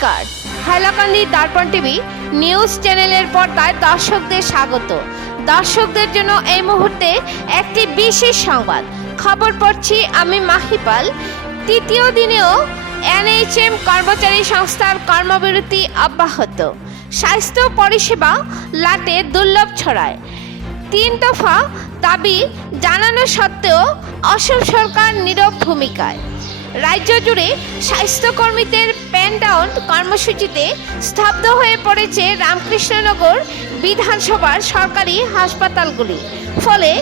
নমস্কার। হাইলাকান্দি দর্পণ TV news চ্যানেলের পর্দায় দর্শকদের স্বাগত। দর্শকদের জন্য এই মুহূর্তে একটি বিশেষ সংবাদ। খবর পড়ছি আমি মাহিপাল তৃতীয় দিনেও এনএইচএম কর্মচারী সংস্থার কর্মবিরতি অব্যাহত। স্বাস্থ্য পরিষেবা লাটে দুর্লভ ছড়ায়। তিন দফা দাবি জানানো সত্ত্বেও অসম সরকার নীরব ভূমিকায়। রাজ্য জুড়ে স্বাস্থ্যকর্মীদের ডাউন কর্মসূচিতে স্তব্ধ হয়ে পড়েছে রামকৃষ্ণনগর বিধানসভার সরকারি হাসপাতালগুলি। ফলে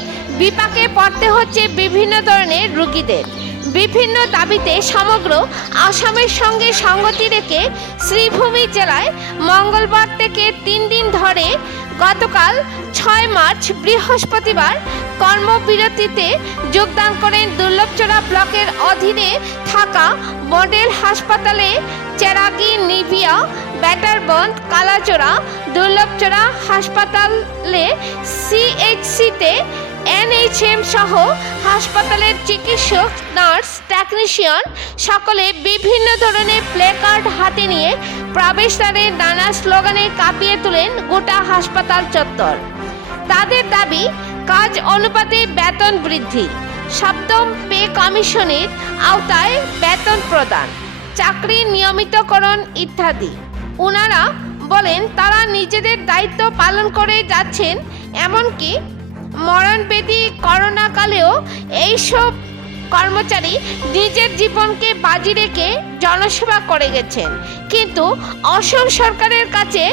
বিপাকে পড়তে হচ্ছে বিভিন্ন ধরনের রোগীদের। বিভিন্ন দাবিতে সমগ্র আসামের সঙ্গে সঙ্গতি রেখে শ্রীভূমি জেলায় মঙ্গলবার থেকে তিন দিন ধরে গতকাল ছয় মার্চ বৃহস্পতিবার কর্মবিরতিতে যোগদান করেন দুর্লভচড়া ব্লকের অধীনে থাকা মডেল হাসপাতালে চেরাগি নিভিয়া ব্যাটারবন্ধ কালাচোরা, দুর্লভচড়া হাসপাতালে সিএইচসিতে এনএইচএম সহ হাসপাতালের চিকিৎসক, নার্স, টেকনিশিয়ান সকলে বিভিন্ন ধরনের প্লে কার্ড হাতে নিয়ে প্রবেশদ্বারে নানা স্লোগানে কাঁপিয়ে তোলেন গোটা হাসপাতাল চত্বর। তাদের দাবি কাজ অনুপাতে বেতন বৃদ্ধি। সপ্তম পে কমিশনের আওতায় বেতন প্রদান, চাকরি নিয়মিতকরণ ইত্যাদি। ওনারা বলেন, তারা নিজেদের দায়িত্ব পালন করে যাচ্ছেন, এমনকি মরণবেদী করোনাকালেও এইসব কর্মচারী নিজের জীবনকে বাজি রেখে জনসেবা করে গেছেন। কিন্তু অসম সরকারের কাছে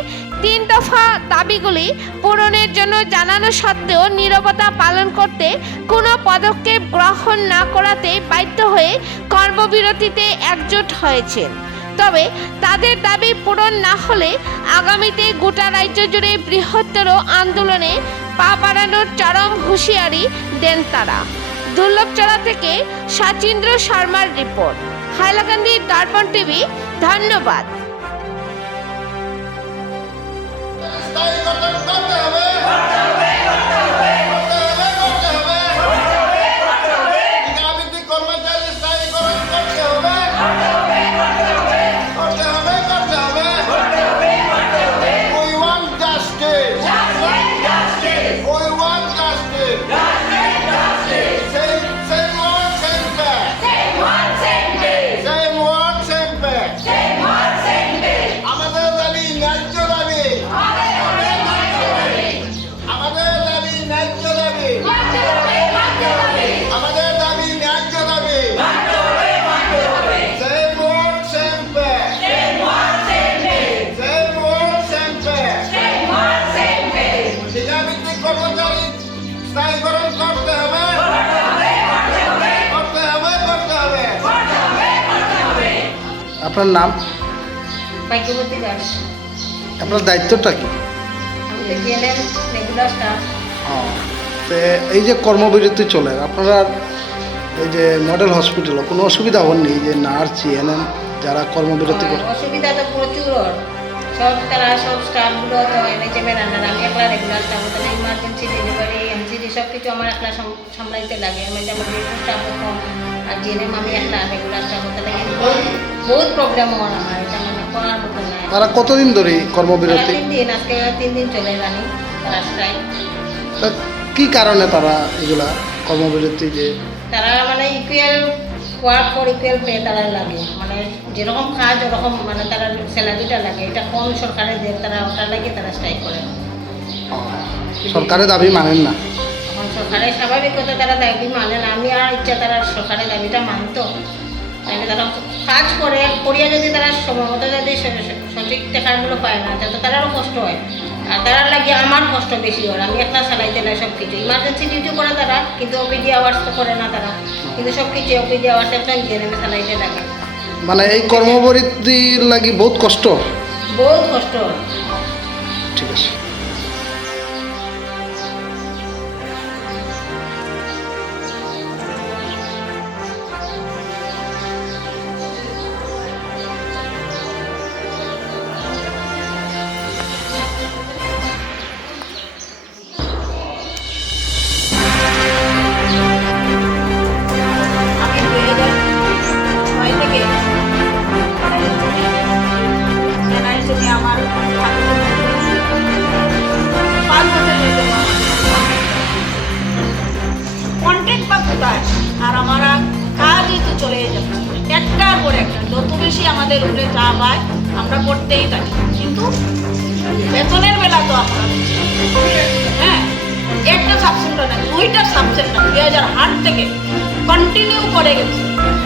তিন দফা দাবিগুলি পূরণের জন্য জানানো সত্ত্বেও নীরবতা পালন করতে কোনো পদক্ষেপ গ্রহণ না করাতে বাধ্য হয়ে কর্মবিরতিতে একজোট হয়েছেন। তবে তাদের দাবি পূরণ না হলে আগামীতে গোটা রাজ্য জুড়ে বৃহত্তর আন্দোলনে পা বাড়ানোর চরম হুঁশিয়ারি দেন তারা। দুর্লভচড়া থেকে সচিন্দ্র শর্মার রিপোর্ট। হাইলাকান্দি দর্পণ টিভি, ধন্যবাদ। স্থায়ী গঠন করতে হবে আমাদের দাবি ন্যায্য দাবি। কর্মচারী স্থায়ীকরণ করতে হবে। করতে হবে করতে হবে। আপনার নাম? ভাগ্যবতী দাস। আপনার দায়িত্বটা কি? আমি তো জিএনএম রেগুলার স্টাফ তো এই যে কর্মবিরতি চলে আপনারা এই যে মডেল হসপিটাল কোনো অসুবিধা হননি? যে নার্স জিএনএম যারা কর্মবিরতি করে। অসুবিধা তো প্রচুর সব তারা সব স্টাফগুলো তো এনএচএমের আন্ডার আমি একলা রেগুলার স্টাফ তাহলে ইমার্জেন্সি ডেলিভারি এমসিডি সব কিছু আমার একলা সাম- সামলাইতে লাগে। আমি যেমন স্টাফ কম আর জিএনএম আমি একলা রেগুলার স্টাফ তাহলে বহুত প্রবলেম হওয়ার আমার এটা মানে করার মতো নাই তারা কতদিন ধরে কর্মবিরতি? তিন দিন আজকে তিন দিন চলে রানি তারা স্ট্রাইক কি কারণে তারা এগুলা কর্মবিরতি যে তারা মানে equal work for equal pay তারা লাগে। মানে যেরকম কাজ ওরকম মানে তারা স্যালারিটা লাগে। এটা কম সরকারে দেয় তারা ওটা লাগে তারা স্ট্রাইক করে। সরকারের দাবি মানেন না? এখন সরকারের স্বাভাবিকতা তারা দাবি মানে না। আমি আর ইচ্ছা তারা সরকারের দাবিটা মানতো। তাহলে তারা কাজ করে করিয়া যদি তারা সময় মতো যদি সঠিক টাকাগুলো পায় না তাহলে তারারও কষ্ট হয়। আর তারা লাগে আমার কষ্ট বেশি হয়। আমি একটা চালাইতে না সব কিছু ইমার্জেন্সি ডিউটি করে তারা কিন্তু অপিডি আওয়ার্স তো করে না তারা। কিন্তু সব কিছু অপিডি আওয়ার্স একটা জেনেমে চালাইতে লাগে। মানে এই কর্মপরিধির লাগি বহুত কষ্ট? বহুত কষ্ট ঠিক আছে। আমাদের উপরে যা পায় আমরা করতেই থাকি। কিন্তু বেতনের বেলা তো আমরা হ্যাঁ একটা সাবজেক্ট না দুইটা সাবজেক্ট না দুই হাজার আট থেকে কন্টিনিউ করে গেছে।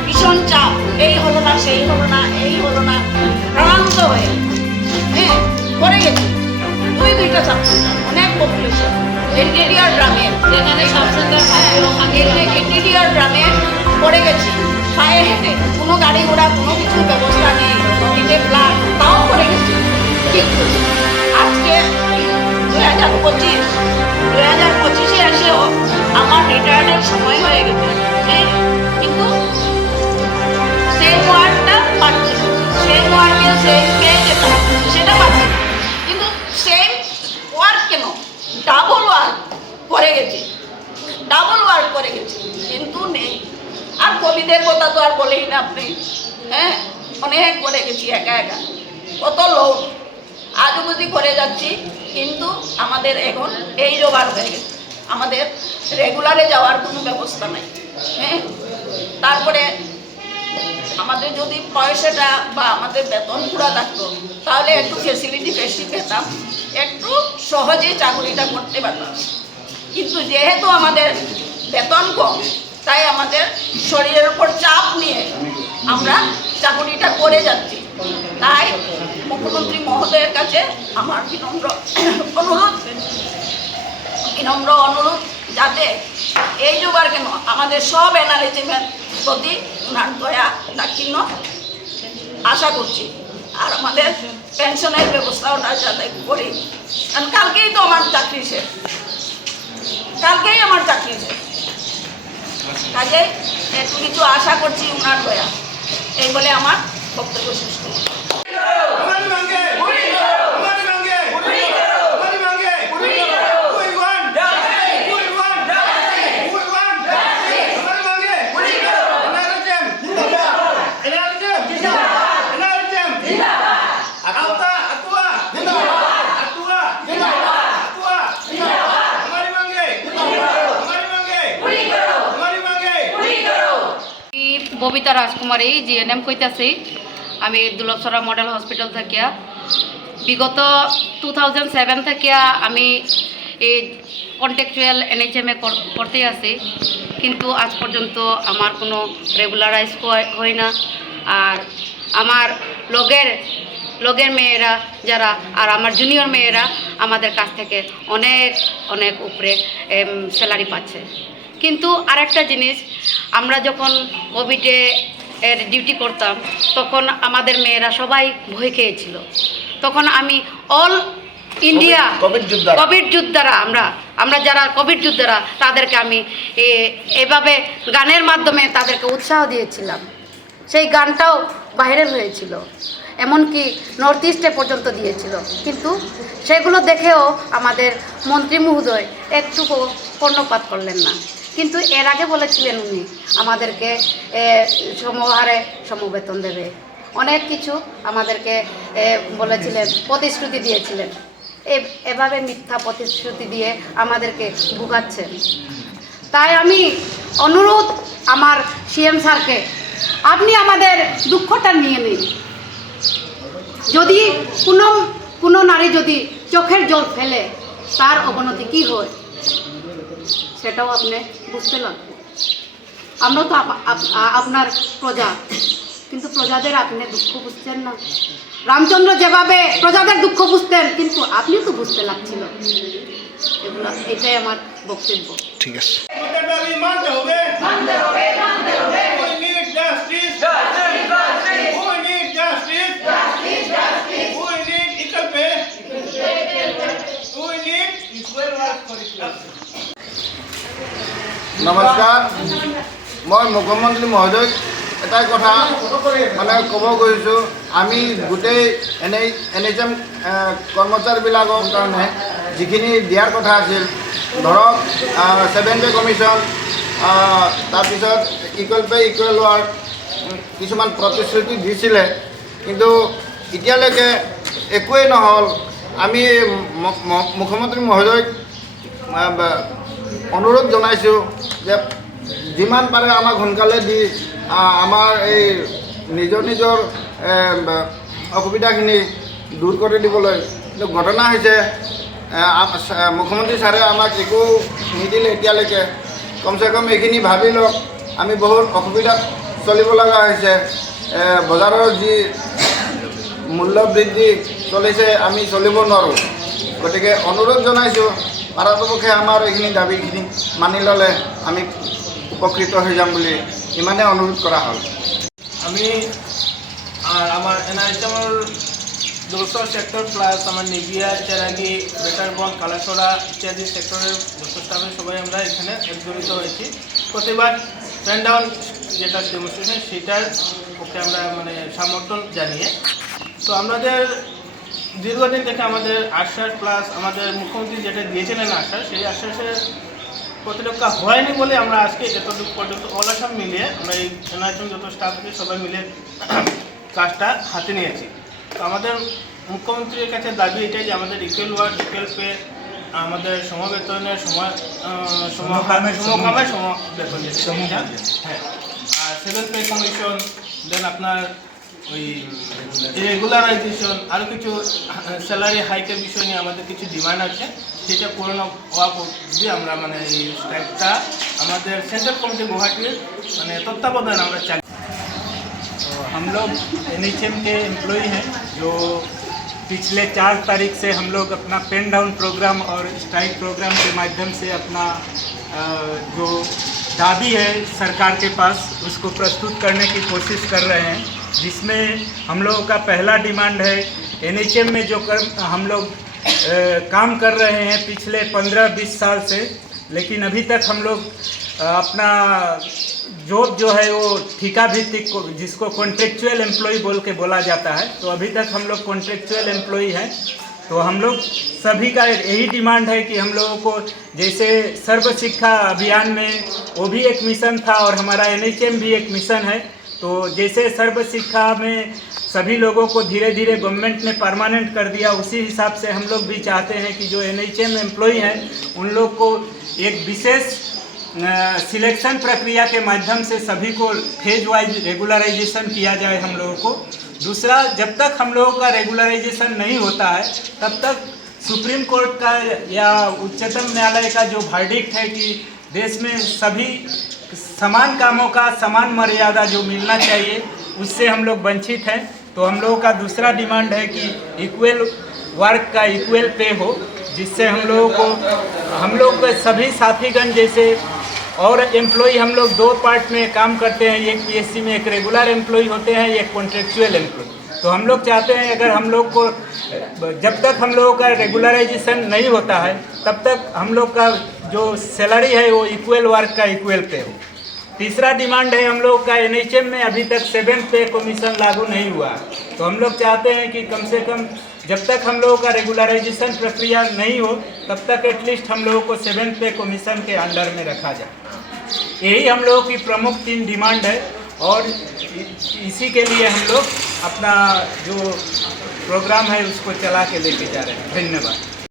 ভীষণ চাপ এই হলো না সেই হলো না এই হলো না ক্লান্ত হয়ে হ্যাঁ করে গেছি। দুই দুইটা সাবজেক্ট অনেক পপুলেশন এনডিডিআর গ্রামে যেখানে সাবসেন্টার এনডিডিআর গ্রামে পড়ে গেছি। পায়ে হেঁটে কোনো গাড়ি ঘোড়া, কোনো কিছু ব্যবস্থা নেই। নিজে প্লান, তাও করে গেছি। কিন্তু আজকে দু হাজার পঁচিশ দু হাজার পঁচিশে এসেও আমার রিটায়ার্ডের সময় হয়ে গেছে। হ্যাঁ কিন্তু আর কথা তো আর বলেই না আপনি। হ্যাঁ? অনেক করে গেছি, একা একা। কত লোক। আজও বুঝি করে যাচ্ছি, কিন্তু আমাদের এখন এই জোগাড় হয়ে গেছে। আমাদের রেগুলারে যাওয়ার কোনো ব্যবস্থা নাই। হ্যাঁ? তারপরে আমাদের যদি পয়সাটা বা আমাদের বেতন পুরা থাকতো, তাহলে একটু ফেসিলিটি বেশি পেতাম। একটু সহজেই চাকরিটা করতে পারতাম। কিন্তু যেহেতু আমাদের বেতন কম তাই আমাদের শরীরের উপর চাপ নিয়ে আমরা চাকরিটা করে যাচ্ছি। তাই মুখ্যমন্ত্রী মহোদয়ের কাছে আমার বিনম্র অনুরোধ বিনম্র অনুরোধ যাতে এই যুগার কেন আমাদের সব অ্যানালিজিমের প্রতি ওনার দয়া, দাক্ষিণ্য আশা করছি। আর আমাদের পেনশনের ব্যবস্থাটা যাতে করি। কারণ কালকেই তো আমার চাকরি শেষ। কালকেই আমার চাকরি শেষ। কাজে একটু কিছু আশা করছি উনার দয়া এই বলে আমার বক্তব্য শেষ করছি ববিতা রাজকুমারী জিএনএম কইতাছি। আমি দুলভসরা মডেল হসপিটাল থাকিয়া। বিগত টু থাউজেন্ড সেভেন থাকিয়া আমি এই কন্ট্যাকচুয়াল এনএইচএমে করতেই আছি। কিন্তু আজ পর্যন্ত আমার কোনো রেগুলারাইজ হয় না। আর আমার লগের লগের মেয়েরা যারা আর আমার জুনিয়র মেয়েরা আমাদের কাছ থেকে অনেক অনেক উপরে স্যালারি পাচ্ছে। কিন্তু আরেকটা জিনিস আমরা যখন কোভিডে এর ডিউটি করতাম তখন আমাদের মেয়েরা সবাই ভয় খেয়েছিল। তখন আমি অল ইন্ডিয়া কোভিড যোদ্ধারা। আমরা। আমরা যারা কোভিড যোদ্ধারা তাদেরকে আমি এ- এভাবে গানের মাধ্যমে তাদেরকে উৎসাহ দিয়েছিলাম। সেই গানটাও ভাইরাল হয়েছিল। এমনকি নর্থ ইস্টে পর্যন্ত দিয়েছিল। কিন্তু সেগুলো দেখেও আমাদের মন্ত্রী মহোদয় একটুকু কর্ণপাত করলেন না। কিন্তু এর আগে বলেছিলেন উনি, আমাদেরকে সমহারে সমবেতন দেবে। অনেক কিছু আমাদেরকে বলেছিলেন, প্রতিশ্রুতি দিয়েছিলেন। এভাবে মিথ্যা প্রতিশ্রুতি দিয়ে আমাদেরকে ভুগাচ্ছেন। তাই আমি অনুরোধ আমার সিএম স্যারকে, আপনি আমাদের দুঃখটা নিয়ে নিন। যদি কোনো কোনো নারী যদি চোখের জল ফেলে, তার অবনতি কি হয়? সেটাও আপনি বুঝতে লাগবে আমরা তো আপনার প্রজা কিন্তু প্রজাদের আপনি দুঃখ বুঝছেন না। রামচন্দ্র যেভাবে প্রজাদের দুঃখ বুঝতেন কিন্তু আপনি তো বুঝতে লাগছিল। এগুলো এটাই আমার বক্তব্য। ঠিক আছে। নমস্কাৰ মই মুখ্যমন্ত্ৰী মহোদয়ক এটাই কথা মানে ক'ব গৈছোঁ। আমি গোটেই এন এই এন এইচ এম কৰ্মচাৰীবিলাকৰ কাৰণে যিখিনি দিয়াৰ কথা আছিল, ধৰক ছেভেন পে কমিশ্যন তাৰপিছত ইকুৱেল পে ইকুৱেল ৱাৰ্ক কিছুমান প্ৰতিশ্ৰুতি দিছিলে। কিন্তু এতিয়ালৈকে একোৱেই নহ'ল। আমি মুখ্যমন্ত্ৰী মহোদয়ক অনুৰোধ জনাইছোঁ যে যিমান পাৰে আমাক সোনকালে দি আমাৰ এই নিজৰ নিজৰ অসুবিধাখিনি দূৰ কৰি দিবলৈ। কিন্তু ঘটনা হৈছে মুখ্যমন্ত্ৰী ছাৰে আমাক একো নিদিলে এতিয়ালৈকে। কমচে কম এইখিনি ভাবি লওক। আমি বহুত অসুবিধাত চলিব লগা হৈছে। বজাৰৰ যি মূল্য বৃদ্ধি চলিছে, আমি চলিব নোৱাৰোঁ। গতিকে অনুৰোধ জনাইছোঁ পাৰাপক্ষে আমাৰ এইখিনি দাবীখিনি মানি ল'লে আমি উপকৃত হৈ যাম বুলি ইমানে অনুৰোধ কৰা হ'ল। আমি আর আমার এনআইএমের দুশো সেক্টর প্লাস আমার নিবিয়া চেরাগি বেটারবন কালাসোড়া ইত্যাদি সেক্টরের যত স্টাফের সবাই আমরা এখানে একজড়িত হয়েছি। প্রতিবার ফ্যান ডাউন যেটা ডেমনস্ট্রেশন সেটার পক্ষে আমরা মানে সমর্থন জানিয়ে। তো আমাদের দীর্ঘদিন থেকে আমাদের আশ্বাস প্লাস আমাদের মুখ্যমন্ত্রী যেটা দিয়েছিলেন আশ্বাস সেই আশ্বাসের প্রতিরক্ষা হয়নি বলে আমরা আজকে এতটুকু পর্যন্ত অলাসব মিলিয়ে আমরা এই এনআইএম যত স্টাফ আছে সবাই মিলে কাজটা হাতে নিয়েছি। তো আমাদের মুখ্যমন্ত্রীর কাছে দাবি এটাই যে আমাদের ইকুয়াল ওয়ার্ড ইকুয়াল পে আমাদের সমবেতনের সময় সমকামে সমবেতন। হ্যাঁ। আর সেভেন পে কমিশন দেন আপনার ওই রেগুলারাইজেশন আরও কিছু স্যালারি হাইকের বিষয় নিয়ে আমাদের কিছু ডিমান্ড আছে সেটা পূরণ হওয়া অবধি আমরা মানে এই স্ট্রাইকটা আমাদের সেন্ট্রাল কমিটি গুয়াহাটির মানে তত্ত্বাবধান আমরা চাই तो हम लोग एन के एम्प्लॉय हैं जो पिछले चार तारीख से हम लोग अपना पेन डाउन प्रोग्राम और स्ट्राइक प्रोग्राम के माध्यम से अपना अ, जो दाबी है सरकार के पास उसको प्रस्तुत करने की कोशिश कर रहे हैं जिसमें हम लोगों का पहला डिमांड है। एनएचएम में जो कर हम लोग काम कर रहे हैं पिछले 15-20 साल से, लेकिन अभी तक हम लोग अपना जॉब जो है वो ठेका भित्तिक को, जिसको कॉन्ट्रेक्चुअल एम्प्लॉय बोल के बोला जाता है तो अभी तक हम लोग कॉन्ट्रेक्चुअल एम्प्लॉय हैं। तो हम लोग सभी का यही डिमांड है कि हम लोगों को, जैसे सर्व शिक्षा अभियान में वो भी एक मिशन था और हमारा एनएचएम भी एक मिशन है तो जैसे सर्व शिक्षा में सभी लोगों को धीरे धीरे गवर्नमेंट ने परमानेंट कर दिया, उसी हिसाब से हम लोग भी चाहते हैं कि जो एन एम्प्लॉय हैं, उन लोग को एक विशेष सिलेक्शन प्रक्रिया के माध्यम से सभी को फ़ेज़ वाइज रेगुलराइजेशन किया जाए हम लोगों को। दूसरा, जब तक हम लोगों का रेगुलराइजेशन नहीं होता है, तब तक सुप्रीम कोर्ट का या उच्चतम न्यायालय का जो वर्डिक्ट है कि देश में सभी समान कामों का, समान मर्यादा जो मिलना चाहिए, उससे हम लोग वंचित हैं। तो हम लोगों का दूसरा डिमांड है कि इक्वल वर्क का इक्वल पे हो, जिससे हम लोगों को, हम लोग सभी साथीगण जैसे और एम्प्लॉय हम लोग दो पार्ट में काम करते हैं। एक पीएससी में एक रेगुलर एम्प्लॉय होते हैं, एक कॉन्ट्रेक्चुअल एम्प्लॉय तो हम लोग चाहते हैं अगर हम लोग को, जब तक हम लोगों का रेगुलराइजेशन नहीं होता है, तब तक हम लोग का जो सैलरी है वो इक्वल वर्क का इक्वल पे हो। तीसरा डिमांड है हम लोग का एनएचएम में अभी तक सेवन पे कमीशन लागू नहीं हुआ। तो हम लोग चाहते हैं कि कम से कम जब तक हम लोगों का रेगुलराइजेशन प्रक्रिया नहीं हो, तब तक एटलीस्ट हम लोगों को सेवन पे कमीशन के अंडर में रखा जाए। यही हम लोगों की प्रमुख तीन डिमांड है। और इसी के लिए हम लोग अपना जो प्रोग्राम है उसको चला के लेके जा रहे हैं। धन्यवाद।